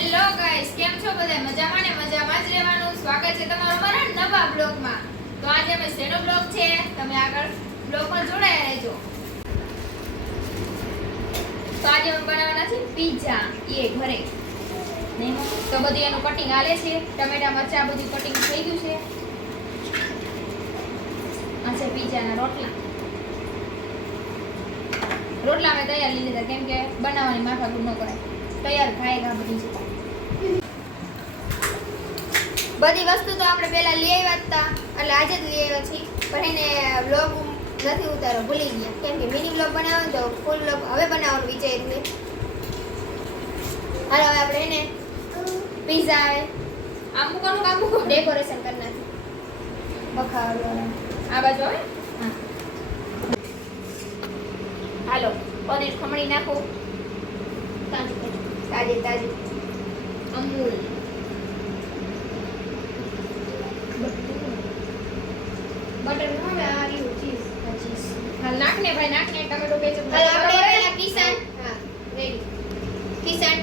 Hello guys, કેમ છો બધા? મજામાં ને? મજામાં જ રહેવાનું. સ્વાગત છે તમારું અમારા નવા બ્લોગમાં. તો આજે અમે શેનો બ્લોગ છે, તમે આગળ બ્લોગમાં જોડાયા રહેજો. તો આજે અમે બનાવવાના છે પિઝા, એ ઘરે. તો બધું એનું કટિંગ આલે છે, ટમેટા મરચા બધું કટિંગ થઈ ગયું છે. આ છે પિઝાના રોટલા. રોટલા મેં તૈયાર લઈ લીધા, કેમ કે બનાવવાની માથાકૂટ ન કરાય. તૈયાર ખાય બધી છે. બધી વસ્તુ તો આપણે પહેલા લઈ આવ્યા હતા, એટલે આજે જ લઈ આવ્યા છીએ. પણ એને વ્લોગ નથી ઉતાર્યો, ભૂલી ગયા. કેમ કે મિની વ્લોગ બનાવવાનો તો ફૂલ વ્લોગ હવે બનાવવાનું વિચાર્યું છે. હાલ હવે આપણે એને પિઝા આવે આમ મૂકવાનું, કામ મૂકો, ડેકોરેશન કરી નાખી. બખાડવાનું આ બાજુ આવે. હા, હાલો પનીર ખમણી નાખો. તાજી તાજી અમૂલ બટર નો હવે આ રહ્યું ચીઝ. હાલ નાખને ભાઈ, નાખને ટમેટો કેચપ. હાલ આપણે પહેલા કિસાન, હા રેડી, કિસાન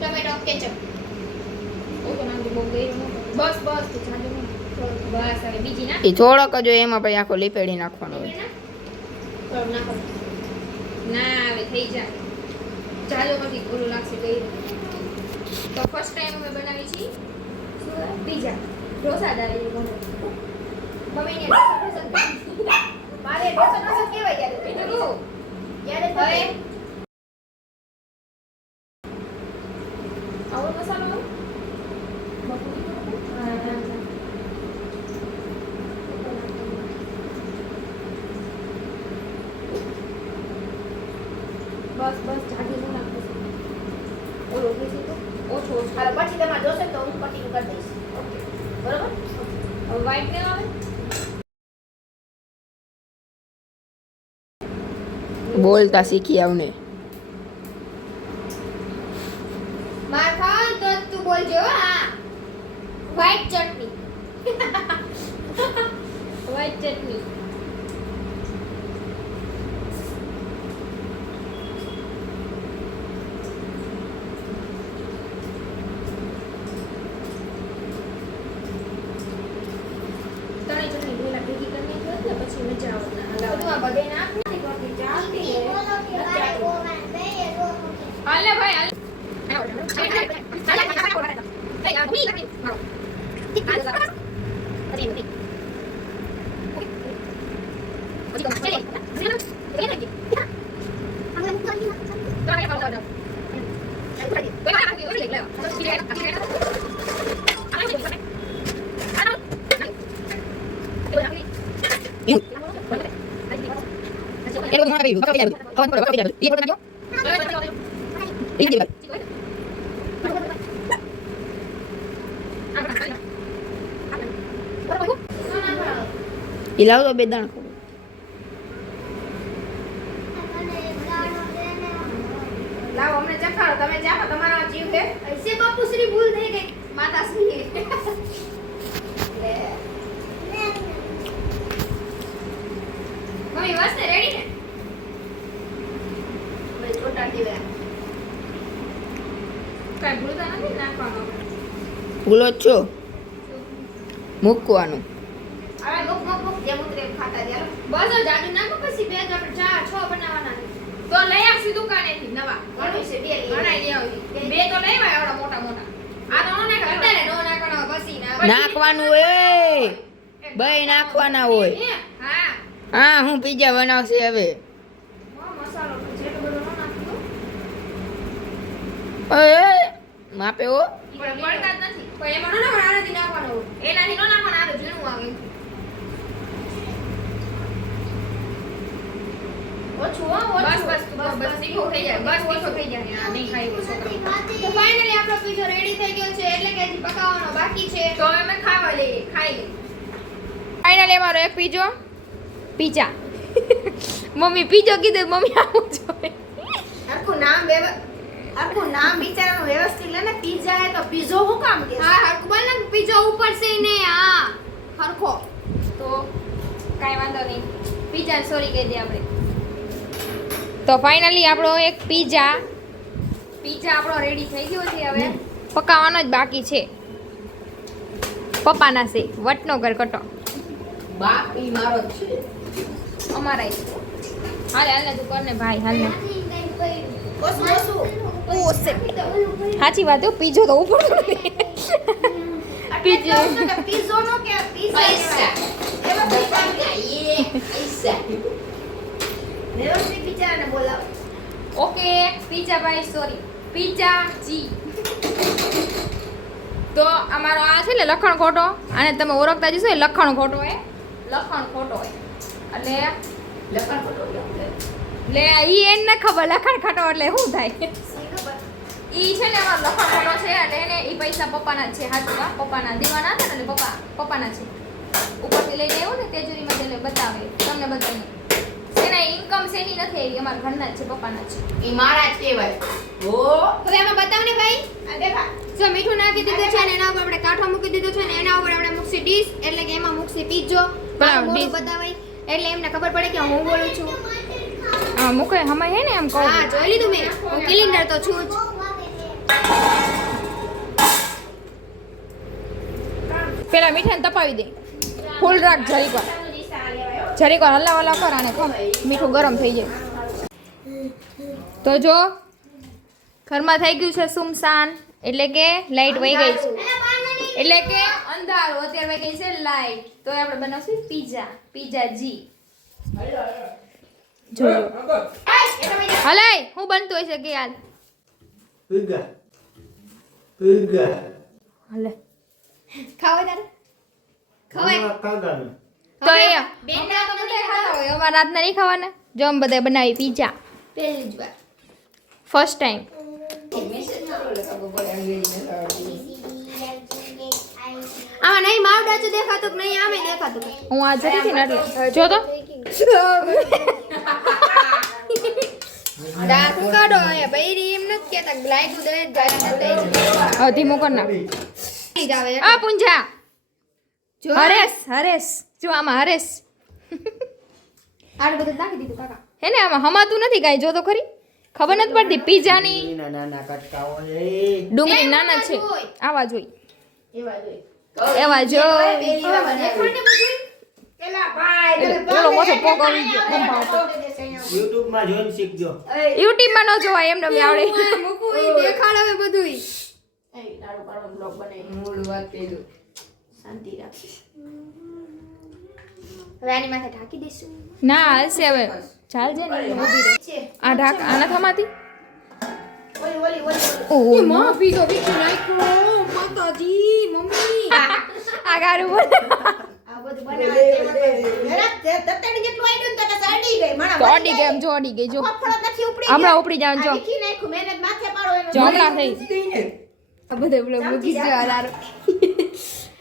ટમેટો કેચપ. ઓ તો નામ બહુ ગઈ બસ બસ તો જાજો નહીં. બસ હવે બીજી નાખ. ઈ થોડોક જ એમાં પછી આખો લીપેડી નાખવાનો હોય. થોડું નાખો ના હવે થઈ જાય. જાજો પછી ઓલું લાગશે ગઈ. તો ફર્સ્ટ ટાઈમ અમે બનાવી છીએ શું પિઝા. ઢોસા દાળી બને મમ્મીને ઢોસા મારે ઢોસા કેવાય યાર કીધું યાર. હવે આવો મસાલો લો. બસ બસ જાડી ન નાખો. ઓલો પછી તો ઓછો હાલો, પછી તમારે જોશે તો હું કટિંગ કરી દઈશ. ઓકે બરાબર. હવે વ્હાઈટ ને આવે બોલતા શીખી આવને. માર ખાન તો તું બોલજો. હા, વ્હાઈટ ચટણી. વ્હાઈટ ચટણી. પછી મજા આવે. બધું આ બધે નાખ નથી કરતી, ચાલતી હાલે ભાઈ હાલે. લાવ તો બે દાણ. લાવો અમને ચખાડો, તમે ચાખો. તમારા જીવ કે ऐसे બાપુશ્રી ભૂલ થઈ ગઈ માતાશ્રી. મમ્મી વાસ્તે રેડી ને ભાઈ છોટા દીવા કઈ ભૂલતા નથી નાખવાનો. ભૂલો જ છો મૂકવાનું. હવે મુક મુક મુક જેમ ઉતરે એમ ખાતા જાય. બસ જાડુ નાખો, પછી બે જ આપણે 4-6 બનાવવાના છે. તો લઈ આવશું દુકાનેથી નવા. ઘણું છે બે ઘણાય લઈ આવજો. બે તો લઈ આવ્યા આવડા મોટા મોટા. આ તો નો નાખ અત્યારે નો નાખવાનો, પછી નાખવાનું હોય, બે નાખવાના હોય. હા હા, હું પિઝા બનાવશે હવે. મસાલો જેટલો બધો નો નાખજો. ઓય માપે હો. પણ પડતા જ નથી. પણ એમાં નો નાખવાનો, આનાથી નાખવાનો. એનાથી નો નાખવાનો, આ તો ઝીણું આવે. ઓછું હો, ઓછું. બસ બસ બસ તીખો થઈ જાય. બસ તીખો થઈ જાય. આ નહીં ખાઈ છોકરા. તો ફાઇનલી આપણો પીઝો રેડી થઈ ગયો છે, એટલે કે હજી પકાવવાનો બાકી છે. તો હવે અમે ખાવા લઈએ, ખાઈ લઈએ. ફાઇનલી અમારો એક પિઝા. મમ્મી પિઝા કીધું, મમ્મી આવું જોઈએ. આખું નામ વિચારવાનું વ્યવસ્થિત લે ને. પિઝા હે તો પિઝો હું કામ કે? હા હરખું બોલ ને, પિઝો ઉપર છે ને. હા હરખો તો કાઈ વાંધો નહીં. પિઝા સોરી કહી દે આપણે. તો ફાઇનલી આપણો એક પિઝા આપણો રેડી થઈ ગયો છે હવે. પકાવવાનો જ બાકી છે. પપ્પાના છે વટનો ઘર કટો બાપી મારો જ છે. અમારા હાલે હાલે તું કર ને ભાઈ હાલ ને સાચી વાત હો પીજો તો ઉપર પીજો પૈસા ઓકે પીઝા ભાઈ સોરી પીઝા જી તો અમારો આ છે ને લખણ ખોટો આને તમે ઓળખતા જશો એ લખણ ખોટો હોય લખણ ખોટો હોય એટલે લખણ ખોટો લે ઈ એને ન ખબર લખણ ખોટો એટલે શું થાય ઈ છે ને અમારો લખણ ખોટો છે એટલે એને ઈ પૈસા પપ્પાના જ છે હાથમાં પપ્પાના દીવાના હતા ને એટલે પપ્પાના છે ઉપરથી લઈને આવ્યો ને તેજુરીમાં જઈને બતાવે તમને બતાવીને એના ઇન્કમ શેની નથી આવી અમારા ઘરના જ છે પપ્પાના જ છે ઈ મારા જ કહેવાય. ઓ હવે આમાં બતાવ ને ભાઈ આ દેખા જો મીઠું નાખી દીધું છે ને એના ઉપર આપણે કાઠો મૂકી દીધો છે ને એના ઉપર આપણે મૂકસી ડીશ એટલે કે એમાં મૂકસી પીજો બરાબર, મોઢું dish. બતાવાય એટલે એમને ખબર પડે કે હું બોલું છું. હા મૂકે હમાય હે ને એમ કહું હા જોઈ લીધું મેં હું કિલિન્ડર તો છું જ. પેલા મીઠાને તપાવી દે ફૂલ રાખ જરીક વાર હલાવા કર આને ખમ મીઠું ગરમ થઈ જાય તો જો ઘરમાં થઈ ગયું છે સુમસાન એટલે કે લાઈટ વહી ગઈ છે એટલે કે અંધારું અત્યારે વહી ગઈ છે લાઈટ તો આપણે બનાવશું પીઝા જી જોજો હલાય હું બનતું હોય છે કે યાર હલે ખાવા તારે ખવાય તો એ બેનના તો બધા ખાતા હોય અમારા રાતના નહીં ખાવાના જો અમે બધા બનાવી પીઝા પહેલી જ વાર ફર્સ્ટ ટાઈમ મેસેજ કરો એટલે ખબર પડે અંગ્રેજી નથી આવડતી. આમાં નહીં માવડાચું દેખાતું કે નહીં આમે દેખાતું હું આ જતી હતી ને એટલે જો તો દાંત કાઢો અહીંયા બૈરી એમ નથી કહેતા ગ્લાઈડ ઉદરે ગાડી ધીમું કર નાખ જ આવે આ પુંજા જો હરેશ જો આમાં હરેશ આડું બધું નાખી દીધું કાકા હે ને આમાં હમાતું નથી કાંઈ જો તો ખરી ખબર નથી પડતી પીઝાની નાના કટકાઓ છે ડુંગળી નાના છે આવા જોઈ એવા જોઈ. એવા જો પેલી વાર બનાવી. પેલા ભાઈ તમે પેલો મોટો પોક આવી ગયો ખંભાળતો. YouTube માં જોઈને શીખજો. યુટ્યુબમાં ન જોવાય એમને બી આવડે મૂકું ઈ દેખાડે બધું એ તારું પાડો બ્લોગ બનાવી મૂળ વાત પેલું શાંતિ રાખી. હવે આની માથે ઢાંકી દઈશું ના હાલશે હવે ચાલજે ને ઊભી રહે આ ઢાક આના થમાતી ઓલી ઓલી ઓલી ઓહ માં પીઝો બીજી નાખ્યો માતાજી મમ્મી આ ગારું બોલ આ બધું બનાવે જરા તતડી જેટલું આડ્યું ને તો કે સડી ગઈ મારા તો અડી ગઈ એમ જો અડી ગઈ જો ફફડો નથી ઉપડી હમણાં ઉપડી જવાનું જો કી નાખ્યું મહેનત માથે પાડો એનો જો હમણાં થઈ આ બધે બ્લોગ મૂકી દે તારો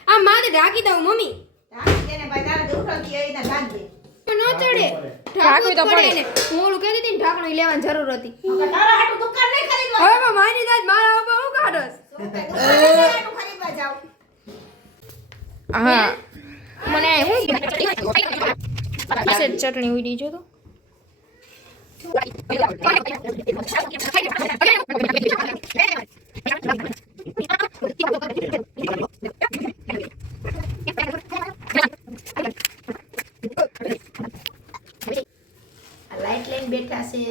આ માથે ઢાંકી દઉં મમ્મી ઢાંકી દેને ભાઈ તારા દુખડતી એ રીતના ઢાંકી દે ન ચડે ઢાંકવી તો પડે. ને હું ઓલું કહેતી હતી ને ઢાંકણું ઈ લેવાની જરૂર હતી તારા હાટુ દુકાન નહીં ખરીદવા હવે મારી દાદ મારા ઉપર હું કાઢસ હાટુ ખરીદવા જાવ હા મને હું ચટણી ઉડી જો તો આ લાઈટ લઈને બેઠા છે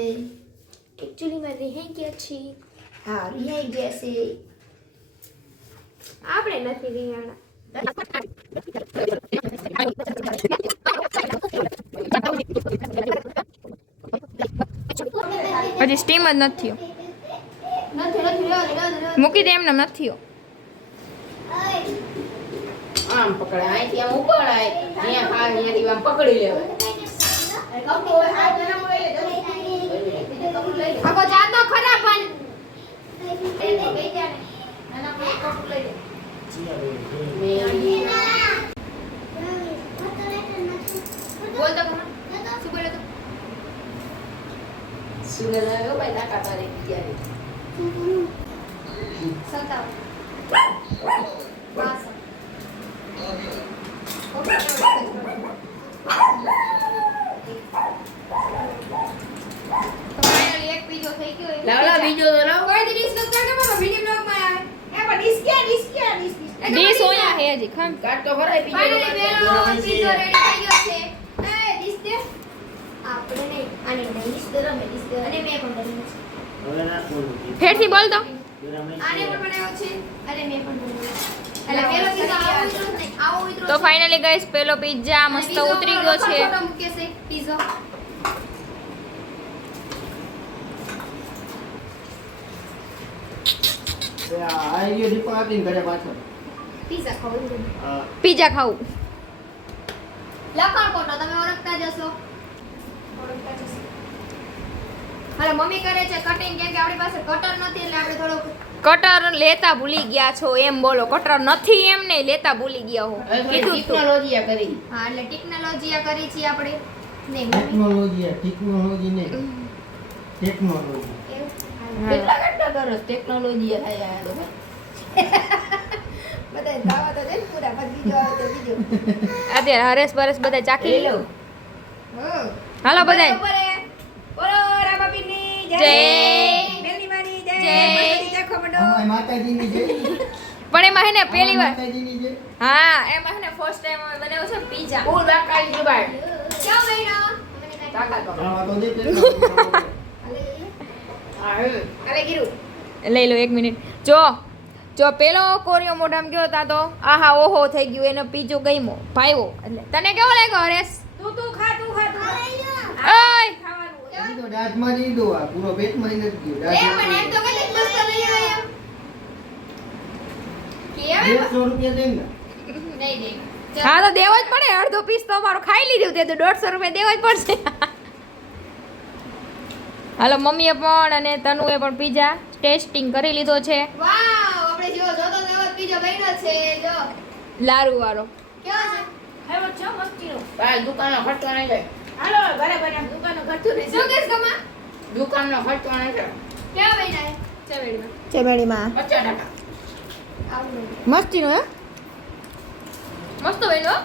એકચ્યુઅલી માં રિહાઈ ગયા છીએ હા રિહાઈ ગયા છે આપણે નથી રિહાણા હજી સ્ટીમ જ નથી થયો નથી રહેવા દે મૂકી દે એમને નથી થયો આમ પકડાય અહીંથી આમ ઉપાડાય જ્યાં ખા ત્યાંથી આમ પકડી લેવાય કપડું હોય હાથ ના મળે બીજું કપડું લઈ લે આખો જાતો ખરાબ પણ નાના કોઈ કપડું લઈ લે બોલ તો ખરા. શું બોલે તો સુરત આવ્યો ભાઈ તાકા તારે ત્યારે 57 એક પીજો થઈ ગયો લાવલા બીજો તો લાવ કોઈ દી ડિસ્કસ કરને મારો મિની બ્લોગ માં આવે એ હજી ખામ કાટ તો ખરાય ફાઇનલી પીજો પેલો પીઝો રેડી થઈ ગયો છે એ ડીશ દે આપણે નહીં આને નહીં ડીશ દે રમે ડીશ દે અને મેં પણ બનાવ્યો છે હવે નાખવાનું છે. ફેરથી બોલ તો ગરમ જ આને છે. પણ બનાવ્યો છે અને મેં પણ બનાવ્યો એટલે પેલો પીઝો આવો ઉતરો નહીં આવો ઉતરો તો ફાઇનલી ગાઈસ પેલો પિઝા મસ્ત ઉતરી ગયો છે ફોટો મૂકે છે પીઝો હવે આ આઈડિયો દીપા આપીને ઘરે પાછળ. પીઝા ખાવું હા. પિઝા ખાવું લખણ કોટો તમે ઓળખતા જશો હાલો મમ્મી કરે છે કટિંગ કેમ કે આપણી પાસે કટર નથી એટલે આપણે થોડુંક કટર લેતા ભૂલી ગયા છો એમ બોલો કટર નથી એમ નહીં લેતા ભૂલી ગયા હો કીધું તું. ટેકનોલોજી કરી હા એટલે ટેકનોલોજી કરી છે આપણે નહીં મમ્મી ટેકનોલોજી નહીં ટેકનોલોજી. એવું? કેટલા ઘંટા કરો ટેકનોલોજી થાય આ તો બધાય ખાવા તો દે ને પૂરા પછી બીજો આવે તો બીજો અત્યારે હરેશ બરેશ બધા ચાખી લઈ લો હા હાલો બધાય બોલો રામાપીરની જય જય. બેલી મારી જય જય. બધાની ચાખો મંડો અમારી માતાજીની જય. પણ એમાં હે ને પહેલી વાર માતાજીની જય. હા એમાં હે ને ફર્સ્ટ ટાઈમ અમે બનાવ્યો છે પિઝા ફૂલ બાકાઈ જુબાડ કેવો બન્યો કાકા તો ખાવા તો દે પેલા. હા હે અલે ગીરુ લઈ લો 1 મિનિટ જો પેલો કોરિયો મોઢામાં ગયો તા તો આહા ઓહો થઈ ગયું એનો પીજો ગઈમો ભાઈઓ એટલે તને કેવો લાગ્યો હરેશ તું ખા ઓય ખાવાનું ઈ તો દાંતમાં જ ઈ દો આ પૂરો પેટમાં ઈ નથી ગયો. એ પણ એમ તો કેટલી મસ્ત નહીં હોય એમ કે 150 રૂપિયા દે ને. નહીં નહીં હા તો દેવો જ પડે અડધો પીસ તો અમારો ખાઈ લીધું તે તો 150 રૂપિયા દેવો જ પડશે હાલો મમ્મીએ પણ અને તનુએ પણ પીઝા ટેસ્ટિંગ કરી લીધો છે વાવ આપણે જેવો જોતો તેવો જ પીઝો બન્યો છે જો લારું વાળો કેવો છે હેવો છો મસ્તીનો ભાઈ દુકાનનો ખર્ચો નહીં જાય હાલો બરાબર આમ દુકાનનો ખર્ચો નહીં શું કેસ ગમા દુકાનનો ખર્ચો નહીં જાય કેવા બન્યા ચવેડીમાં ચેમેડીમાં 50%. આવું મસ્તીનો હે મસ્ત બન્યો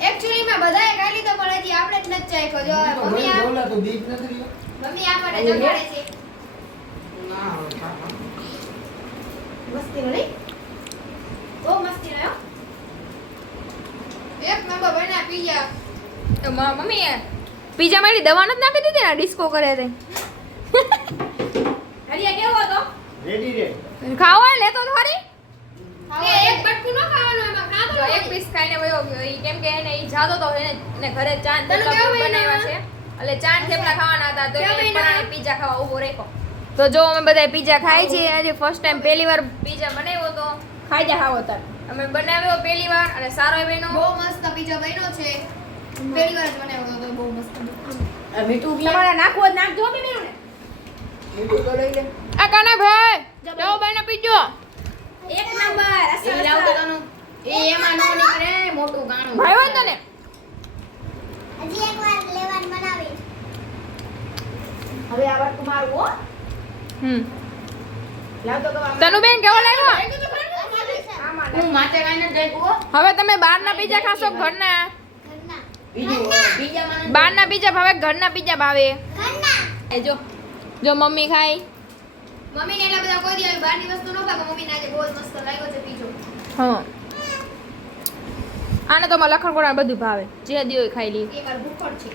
એક્ચ્યુઅલી માં બધાએ ખાઈ લીધો પણ હજી આપણે જ નથી ચાખ્યો જો તો મમ્મી ભાઈ આ બોલા તો બીજ નથી રહ્યો. મમ્મી આપણને જગાડે છે ના મસ્તીનો નહીં બહુ મસ્તીનો હો એક નંબર બન્યા પીઝા તો મમ્મી પીઝા મારી દવા નથી નાખી દીધી ને ડિસ્કો કરે તે હરિયા કેવો હતો રેડી રે. ખાવા લેતો તો ખરી એ એક બટકું ન ખાવાનું એમાં ખાતો જો એક પીસ ખાઈને વયો ગયો ઈ કેમ કે એને ઈ જાતો તો એને ઘરે ચાંદ તને થેપલા કેવું બનાવ્યા છે એટલે ચાંદ થેપલા ખાવાના હતા તો કેવું એને બન્યું? પરાણે પીઝા ખાવા ઊભો રાખ્યો તો જો અમે બધા પીઝા ખાઈ છીએ આજે ફર્સ્ટ ટાઈમ પહેલી વાર પીઝા બનાવ્યો તો ખાઈ જા હાવો તાર અમે બનાવ્યો પહેલી વાર અને સારો એ બન્યો બહુ મસ્ત પીઝા બન્યો છે પહેલી વાર જ બનાવ્યો હતો બહુ મસ્ત આ મીઠું બી તમારે નાખવો જ નાખજો કે મેં મીઠું તો લઈ લે આ કાના ભાઈ જાઓ ભાઈને પીજો એક નંબર એ લાવ તો તનું એ એમાં નો નીકળે મોટું ગાણું ભાઈ હોય તને હજી એક વાર લેવાનું બનાવી હવે આ વાટકું મારું હો લાવ તો તનુ બેન કેવો લાગ્યો હું માથે કાઈ નથી દેખું હો હવે તમે બહારના પીઝા ખાશો કે ઘરના બીજું બીજા મને બહારના પીઝા ભાવે કે ઘરના પીઝા ભાવે એ જો મમ્મી ખાઈ મમ્મીને એટલા બધા કોઈ દી આવી બહારની વસ્તુ ન ખાય મમ્મીને આજે બહુ જ મસ્ત લાગ્યો છે પીઝો હા આને તો મારા લખણ બધું ભાવે જે દિયો ખાઈ લી એ વાર ભૂખડ છે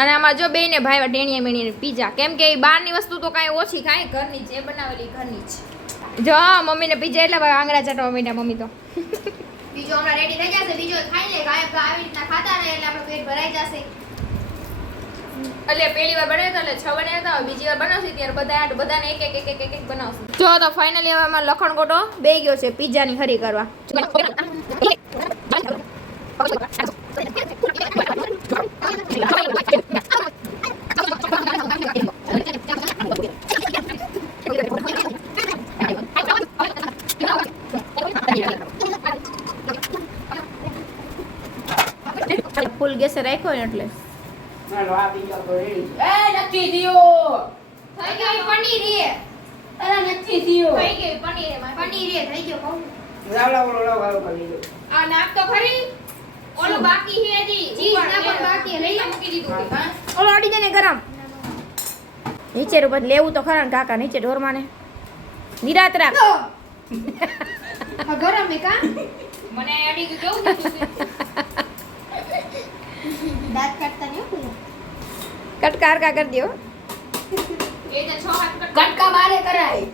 અને આમાં જો બેને ભાઈ ટેણીયા મેણીને પીઝા કેમ કે ઈ બહારની વસ્તુ તો કાંઈ ઓછી ખાય ઘરની જે બનાવેલી ઘરની જ જો હા મમ્મીને પીઝા એટલે ભાઈ આંગળા ચાટવા માંડ્યા મમ્મી તો બીજો હમણાં રેડી થઈ જશે બીજો ખાઈ લે ગાયબ આવી રીતના ખાતા રહે એટલે આપણું પેટ ભરાઈ જશે એટલે પહેલી વાર બનાવ્યો એટલે 6 બનાવ્યા હતા બીજી વાર બનાવશે ત્યારે બધાને એક એક બનાવશું જો તો ફાઇનલી હવે અમારો લખણ કોટો બેહી ગયો છે પીઝાની ખરી કરવા ફૂલ ગેસે રાખ્યો ને એટલે ચાલો આ બીજો તો રેડી એ નથી થયો થઈ ગઈ પનીર રે અરે નથી થયો થઈ ગઈ પનીર એમાં પનીર રે થઈ ગયો કહું લાવ કરી લો આ નાક તો ખરી ઓલું બાકી છે હજી ચીઝ ના પણ બાકી છે. લઈ લે મૂકી દીધું હા ઓલો અડી જાય ને ગરમ નીચે ઉપર લેવું તો ખરા ને કાકા નીચે ઢોરમાને નિરાત રાખ ગરમ હે કા મને અડી ગયું કેવું દાંત કાઢતા નહીં હોય કટકાર કા કરી દો એ તો 6 હાથ કટકા બારે કરાય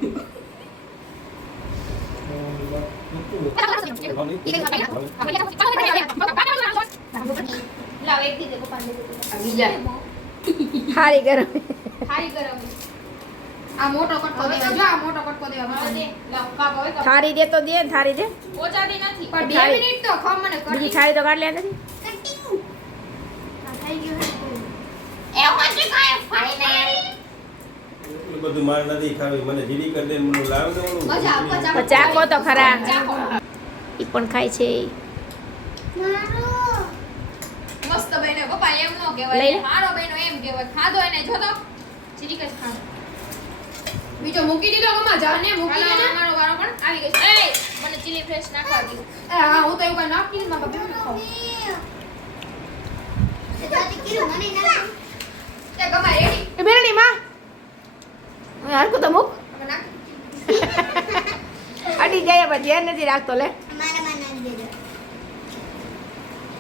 લાવ એક દીધે પપ્પાને દે બીજા હારી ગરમ હારી ગરમ આ મોટો કટકો દેવા જો આ મોટો કટકો દેવા દે લાવ કાપ હવે કાપ થારી દે તો દે ને થારી દે ઓચાતી નથી પણ 2 થાળી. મિનિટ તો ખમ મને કરી બીજી થાળી તો કાઢ લે નથી થઈ ગયું એમાં શું કાય ફાઈનલ એટલું બધું માર નથી ખાવી મને જીરી કરી દે મને લાવ દે ઓલું. મજા મજા પણ ચાખો તો ખરા ચાખો ઈ પણ ખાય છે મસ્ત બને પપ્પા એમ નો લઈ કહેવાય લે. હારો બનો એમ કહેવાય ખાધો એને જો તો ચીરી કઈ ખાધો બીજો મૂકી દીધો ગમા જાને મૂકી દે અમારો વારો પણ આવી ગયો છે. એ મને ચીલી ફ્રેશ નાખવા દે એ હા હું તો એવું કઈ નાખી દીધું મારા બાપા ખાવ એ ગમા રેડી એ બેરણી માં હવે હરકું તો મૂક હવે નાખ અડી જાય પણ ધ્યાન નથી રાખતો લે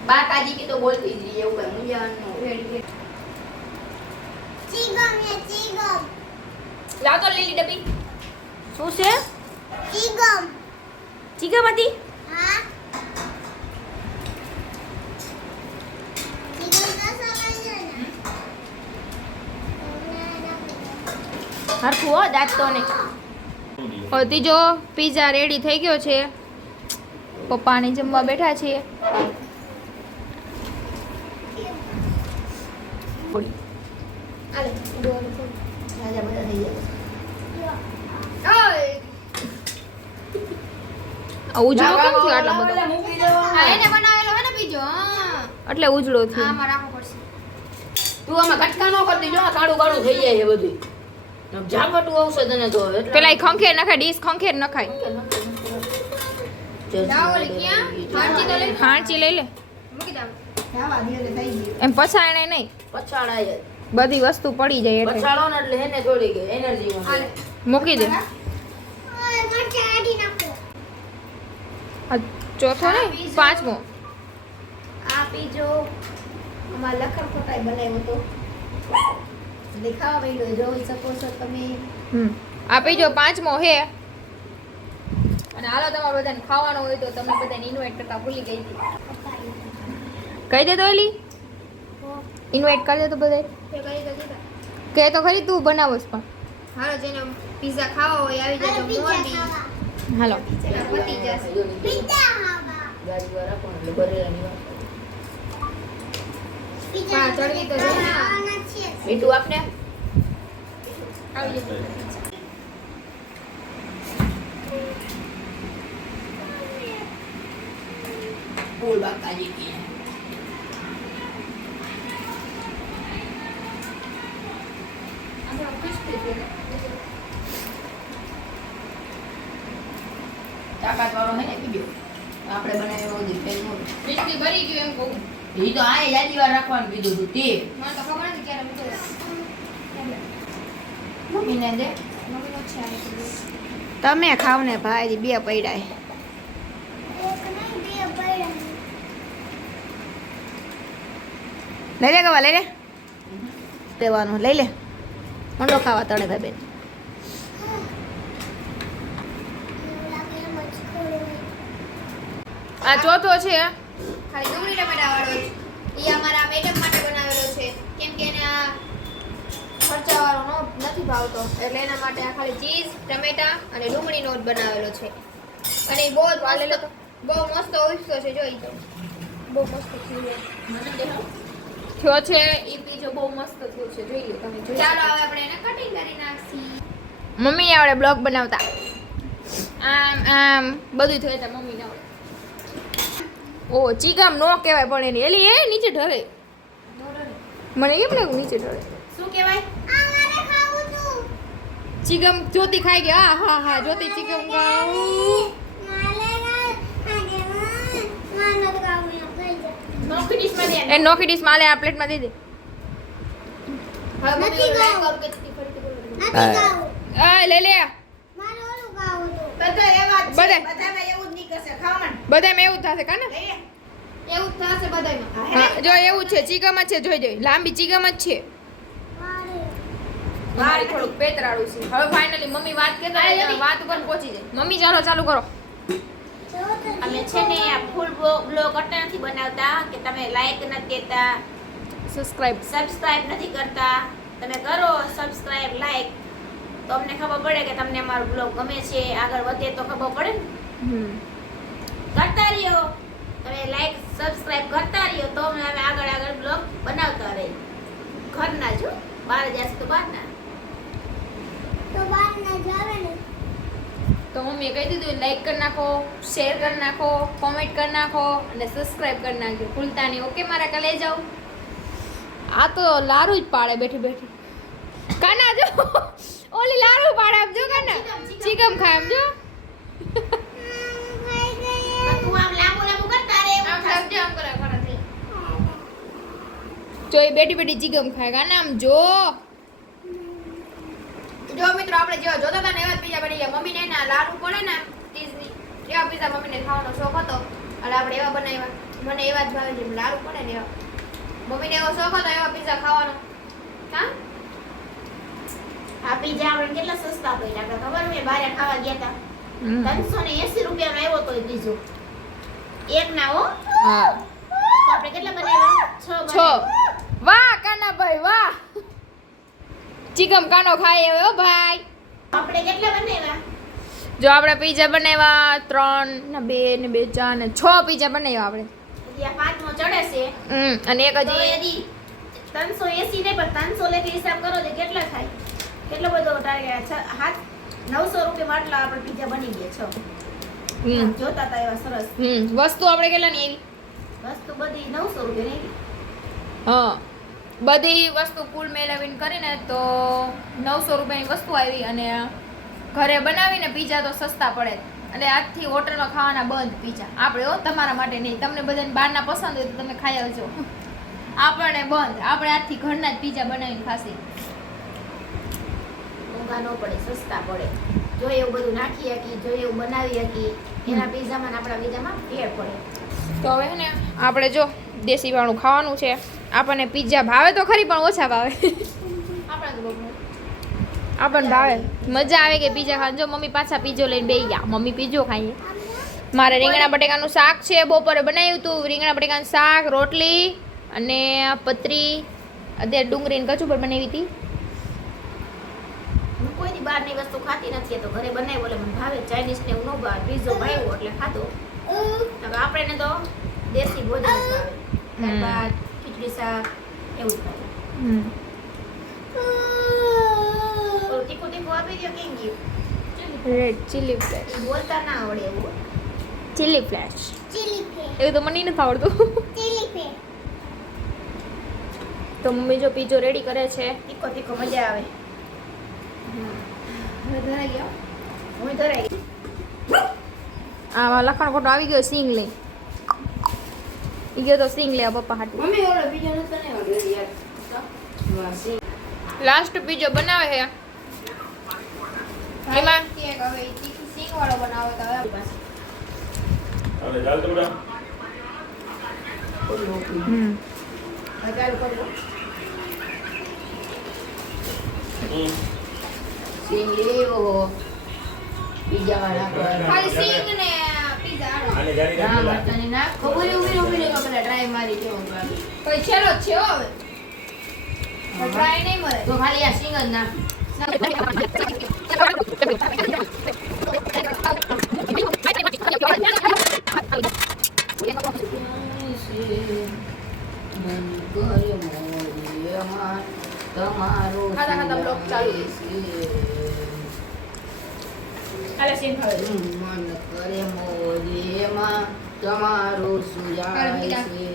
બાકાજી કે તો બોલતી જ રહી એવું કઈ મુંજાવાનું રેડી લાવ તો લીલી ડબ્બી શું છે ચીગમ હતી હરખું હો દાંત તો નહીં હવે ત્રીજો પીઝા રેડી થઈ ગયો છે પપ્પાને જમવા બેઠા છીએ રાજા બધા થઈ જાય ઉજળો કેમ થયો આટલો બધો મૂકી દેવા આ એને બનાવેલો હે ને બીજો હા એટલે ઉજળો થયો આમાં રાખવો પડશે તું આમાં કટકા નો કરી દેજો આ કાળું કાળું થઈ જાય છે બધું ઝાપટું આવશે તને તો એટલે પેલા ઈ ખંખેર નખાય ડીશ ખંખેર નખાય લાવ ઓલી ક્યાં હાંચી તો લઈ હાંચી લઈ લે મૂકી દાવ એમ પછાણે નહીં પછાડાય બધી વસ્તુ પડી જાય એટલે પછાડો ને એટલે એને થોડી ગઈ એનર્જી હાલે મૂકી દે આ ચોથો ને પાંચમો આ પીજો અમાર લખન ખોટાઈ બનાવ્યો તો દેખાવા માંડ્યો જોઈ શકો છો તમે આપી જો પાંચમો હે અને હાલો તમારે બધાને ખાવાનું હોય તો તમને બધાને ઇન્વાઇટ કરતા ભૂલી ગઈ હતી કહી દે તો એલી ઇન્વાઇટ કરી દે તો બધાય તે કરી તો દીધા કહે તો ખરી તું બનાવસ પણ હાલો જેને પિઝા ખાવા હોય આવી જજો મોરબી હાલો જેના પતી જશે ગાડી વાળા પણ એટલે ભરેલાની વાત પા ચડવી તો જોઈએ ને મીઠું આપને આવી જજો બોલ બાકાજી કે તાકાત વાળો હે ને પીજો આપણે બનાવ્યો હોય પેલું મીઠી ભરી ગયું એમ કહું ઈ તો આ યાદી વાર રાખવાનું કીધું તું તે મને તો ખબર નથી ક્યારે મૂકો મમ્મીને દે મમ્મીનો છે આ એક. તમે ખાવ ને ભાઈ બે પૈડા લઈ લે ગવા લઈ લે દેવાનું લઈ લે મંડો ખાવા તણે ભાઈ બેન આ ચોથો છે ખાલી ડુંગળી ટમેટા વાળો એ અમારા મેડમ માટે બનાવેલો છે કેમ કે એને આ ખર્ચાવાળો નથી ભાવતો એટલે એના માટે આ ખાલી ચીઝ ટમેટા અને ડુંગળીનો જ બનાવેલો છે અને એ બહુ જ વાલેલો તો બહુ મસ્ત ઉઠતો છે જોઈ તો બહુ મસ્ત થયો છે એ પીજો બહુ મસ્ત થયો છે જોઈ લો તમે ચાલો હવે આપણે એને કટિંગ કરી નાખશી મમ્મીને આવડે બ્લોગ બનાવતા આમ આમ બધું થયું હતા મમ્મીને આવડે ઓ ચીગામ નો કહેવાય પણ એની એલી એ નીચે ઢરે મને કેમ લાગ્યું નીચે ઢરે શું કહેવાય ચીગમ જ્યોતિ ખાઈ ગયા હા હા જ્યોતિ ચીગમ ખાવું નોખી ડીશમાં દે એ નોખી ડીશ માલે આ પ્લેટમાં દઈ દે હવે મમ્મી લાઈક કર કે ફરીથી બોલો આ લઈ લે તો એ વાત છે બધે. બધામાં એવું જ બધામાં એવું જ થશે કાને એવું જ થશે બધાયમાં. હા જો એવું છે ચીગમ જ છે જોઈ જોઈ લાંબી ચીગમ જ છે મારી થોડુંક પેતરાળું છે હવે ફાઇનલી મમ્મી વાત કરતા રહે, વાત ઉપર પહોંચી જાય મમ્મી ચાલો ચાલુ કરો અમે છે ને આ ફૂલ બ્લોગ એટલે નથી બનાવતા કે તમે લાઈક નથી દેતા, સબસ્ક્રાઇબ નથી કરતા. તમે કરો સબસ્ક્રાઇબ લાઈક તો અમને ખબર પડે કે તમને અમારો બ્લોગ ગમે છે, આગળ વધે તો ખબર પડે ને. કરતા રહ્યો તમે લાઈક સબસ્ક્રાઇબ કરતા રહ્યો તો અમે આગળ બ્લોગ બનાવતા રહી. ઘરના જો બહાર જશે તો બહારના. તો મમ્મીએ કહી દીધું લાઈક કરી નાખો, શેર કરી નાખો, કોમેન્ટ કરી નાખો અને સબસ્ક્રાઇબ કરી નાખજો ભૂલતા નહીં. ઓકે મારા કલે જાઓ. આ તો લારું જ પાડે બેઠી બેઠી કાના જો ઓલી લારું પાડે આમ જો કાના ચીકમ ખાય આમ જો તું આમ લાંબુ કરતા રહે આમ સમજે આમ કરે ખરા થઈ. જો એ બેઠી બેઠી ચીકમ ખાય કાના આમ જો જો મિત્રો આપણે જેવા જોતા હતા ને એવા જ પીઝા બની ગયા. મમ્મીને ના લાડુ પડે ને ચીઝની એવા પીઝા મમ્મીને ખાવાનો શોખ હતો એટલે આપણે એવા બનાવ્યા. મને એવા જ ભાવે જેમ લાડુ પડે ને એવા. મમ્મીને એવો શોખ હતો એવા પીઝા ખાવાનો. હા આ પીઝા આપણે કેટલા સસ્તા પડ્યા હતા ખબર? મેં બહાર ખાવા ગયા હતા 380 રૂપિયામાં આવ્યો તો એ પીઝો એક ના હો. હા તો આપણે કેટલા બનાવ્યા? 6 વાહ કાનાભાઈ વાહ ચીકમ કાનો ખાય હવે હો ભાઈ. આપણે કેટલા બનાવ્યા? જો આપણે પીઝા બનાવ્યા 3 ને 2 ને 2 4 ને 6 પીઝા બનાવ્યા આપણે. હજી આ પાંચમો ચડે છે અને એક તો હજી હજી 380 ને પણ 300 લેખે હિસાબ કરો તો કેટલા થાય? કેટલો બધો ટાર્ગેટ 900 રૂપિયામાં આટલા આપણે પીઝા બની ગયા 6. જોતા હતા એવા સરસ વસ્તુ આપણે કેટલાની આવી વસ્તુ બધી 900 રૂપિયાની હા બધી વસ્તુ કુલ મેળવીને કરીને તો 900 રૂપિયાની વસ્તુ આવી અને ઘરે બનાવીને પીઝા તો સસ્તા પડે એટલે આજથી હોટલમાં ખાવાના બંધ પીઝા આપણે હો તમારા માટે નહીં. તમને બધાને બહારના પસંદ હોય તો તમે ખાઈ આવજો. આપણને બંધ. આપણે આજથી ઘરના જ પીઝા બનાવીને ખાશી. મોંઘા ન પડે, સસ્તા પડે. જો એવું બધું નાખી હકી, જો એવું બનાવી હકી, એના પીઝામાં ને આપણા પીઝામાં ફેર પડે. તો હવે હે ને આપણે જો દેશી વાળું ખાવાનું છે. આપણને પીઝા ભાવે તો ખરી પણ ઓછા ભાવે. આપણે તો બહુ આપણને ભાવે મજા આવે કે પીઝા ખાવા. જો મમ્મી પાછા પીઝો લઈને બેસી ગયા. મમ્મી પીઝો ખાઈએ. મારે રીંગણા બટેકાનું શાક છે બપોરે બનાવ્યું હતું. રીંગણા બટેકાનું શાક રોટલી અને પતરી અત્યારે ડુંગળીને કચુંબર બનાવી હતી. હું કોઈ દી બહારની વસ્તુ ખાતી નથી તો ઘરે બનાવ્યો એટલે મને ભાવે. ચાઇનીઝ ને એવું ન ભાવે. પીઝો ભાવ્યો એટલે ખાધો. હવે આપણે તો દેશી ભોજન જ ભાવે. દાળ ભાત, ખીચડી શાક એવું જ ભાવે. ઓલું તીખું તીખું આપી દો કેમ ગયું? રેડ ચીલી ફ્લેશ એ બોલતા ના આવડે એવું. ચીલી ફ્લેશ એવું તો મને નથી આવડતું. તો મમ્મી જો પીઝો રેડી કરે છે. તીખો તીખો મજા આવે. ધરાઈ ગયા. હું ધરાઈ ગઈ. આમાં લખણ ખોટો આવી ગયો સિંગ લઈ. ઈ ગયો તો સિંગ લેવા પપ્પા હાટુ. મમ્મી ઓલો બીજો નતો ને ઓર્ડર યાર. લાસ્ટ પીઝો બનાવે છે એમાં કે હવે તીખી સિંગ વાળો બનાવો તો હવે પાસે અને ચાલ તો બેટા ચાલુ કરવો. સિંગ લેવો પીઝા વાળા પર. ખાલી સિંગ ને પીઝા આડો. આને જારી હા, રાખ મરચાંની નાખો. ઉભી ટ્રાય મારી કેવું લાગે. કોઈ છેલ્લો જ છે હો હવે. ટ્રાય નહીં મળે. તો ખાલી આ સિંગ જ નાખ. ખાતા ખાતા બ્લોગ ચાલુ. આલે સિંગ ખાવે મન કરે મોજેમાં તમારું સુજાય છે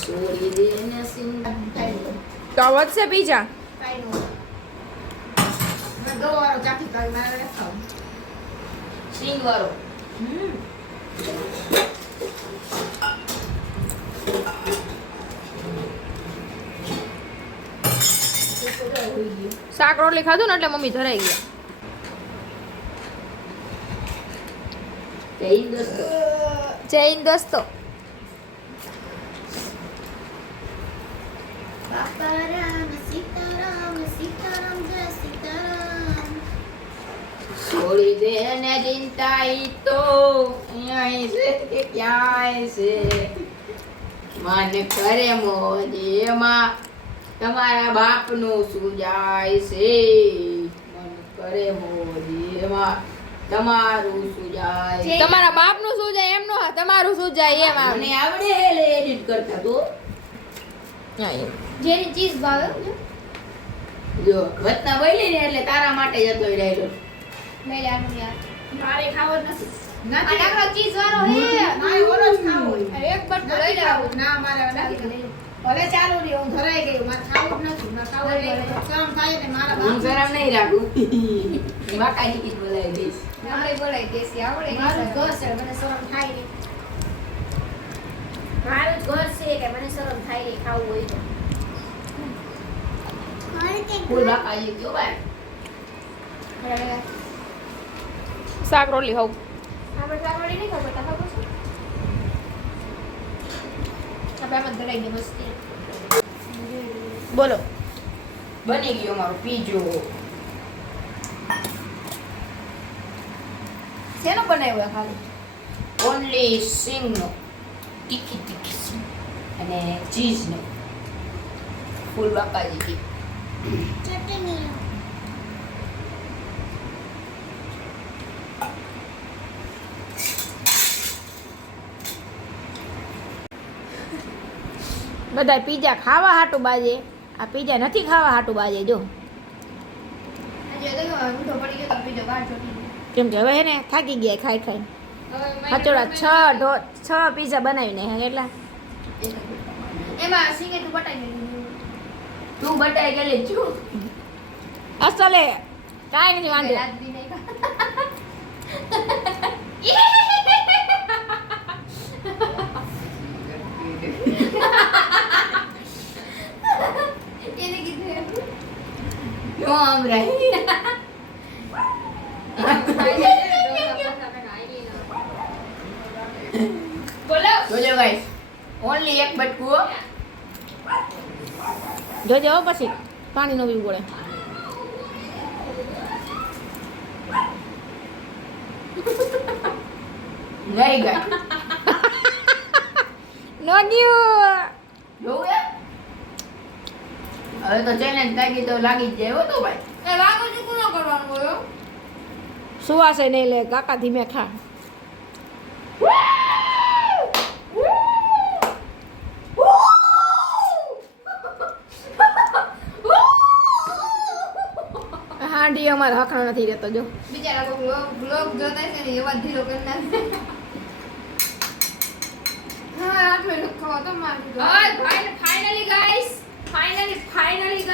છોડી દે ને સિંગ. તો વધશે પીઝા. ગવારો ચાખી કાઢી મારે ખાવ. સિંગ વાળો. શાક રોટલી ખાધું ને એટલે મમ્મી ધરાઈ ગયા. જય હિન્દ દોસ્તો. જય હિન્દ દોસ્તો. બાપા રામ સીતારામ સીતારામ જય સીતારામ. છોડી દે ને ચિંતા ઈ તો અહીં છે કે ક્યાંય છે. મન કરે મોજી એમાં તમારા બાપનું શું જાય છે. મન કરે મોજી એમાં તમારું શું જાય છે. તમારા બાપનું શું જાય એમનો તમારું શું જાય એમ આવે. મને આવડે એટલે એડિટ કરતા તો જેની ચીઝ ભાવે જો વતના બોલી ને એટલે તારા માટે જ હતો ડાયરો. લઈ લેવાનું યાર. મારે ખાવો જ નથી. આ ડાકરો ચીઝ વાળો હે. મારે ઓલો જ ખાવો હોય. એક બટ લઈ લેવું. ના મારે નથી લઈ ભલે ચાલુ રહી હું ધરાઈ ગઈ મારે ખાવું જ નથી. મારે ખાવું જ નથી. શરમ થાય ને મારા બાપ. હું શરમ નહીં રાખું. વાકાજી કી બોલાવી દઈશ. આપણે બોલાય દેશી આવડે મારું ઘર છે મને શરમ થાય નહીં. મારું જ ઘર છે કે મને શરમ થાય નહીં ખાવું હોય તો. ફૂલ બાકાજી કયો ભાઈ. શાક રોટલી હોવ. આપણે સાંભળી નહીં ખબર તા ખબર છે આપણે આમાં ધરાઈ દે મસ્તી. બોલો. બની ગયો મારો પીજો. શેનો બનાવ્યો ખાલી ઓનલી સિંગનો તીખી સિંગ અને ચીઝનો ફૂલ બાકાજી કી. બધા પીઝા ખાવા હાટું બાજે. આ પીઝા નથી ખાવા હાટું બાજે જો. આજે તો ઊંધો પડી ગયો તો બીજો બહાર છોડી દીધો. કેમ કે હવે હે ને થાકી ગયા ખાઈ ખાઈ. હચોડા 6 પીઝા બનાવીને હે કેટલા. એમાં સિંગે તું બટાઈ દીધું. તું બટાઈ ગયેલી છું. અસલે કાંઈ નથી વાંધો. રાત દી નહીં એને કીધું નો આમ રહી. બોલો જોજો ગાઈસ ઓનલી એક બટકું હો. જોજે હો પછી પાણી નો પીવું પડે. નહીં ગઈ નો ન્યુ. જોવું હે? હવે તો ચેલેન્જ લાગી તો લાગી જ જાય હો તો ભાઈ. એ વાગો ચૂકું ન કરવાનું બોલો સુવાસે નહીં લે કાકા ધીમે ખા. હાંડી અમારે હખણો નથી રહેતો જો. બિચારા કોઈ બ્લોગ જોતા છે ને એવા ધીરો કરી નાખે હા આટલો લખો તો મારું ફાઇનલી ગાઈસ ફાઇનલી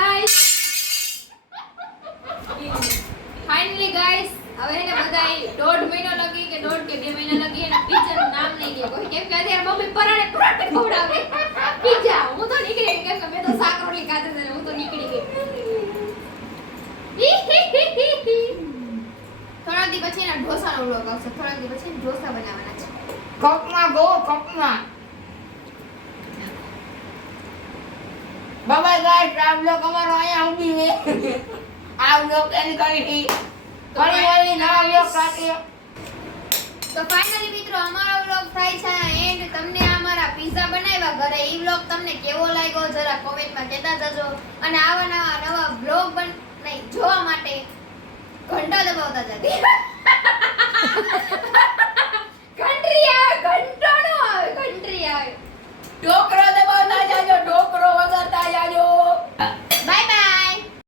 ગાઈસ હવે એને બધાય 1.5 મહિનો લગી કે 1.5 કે 2 મહિના લગી એને પિઝાનું નામ નહીં લે કોઈ કેમ કે અત્યારે મમ્મી પરાણે પ્રોટ ખવડાવે પિઝા હું તો નીકળી ગઈ કેમ કે મેં તો શાક રોટલી ખાધી છે હું તો નીકળી ગઈ થોડા દી પછી એના ઢોસાનો વ્લોગ આવશે થોડા દી પછી ઢોસા બનાવવાના છે કપમાં ગો કપમાં. બાબા ગાઈસ આ બ્લોગ અમારો અહીંયા ઉભી છે. આ બ્લોગ એની કરી ઘણી વાળી નવા બ્લોગ સાથે. તો ફાઇનલી મિત્રો અમારો વ્લોગ થાય છે એન્ડ તમને અમારા પિઝા બનાવ્યા ઘરે ઈ વ્લોગ તમને કેવો લાગ્યો જરા કોમેન્ટમાં કહેતા જજો અને આવા નવા વ્લોગ જોવા માટે ઘંટા દબાવતા જજો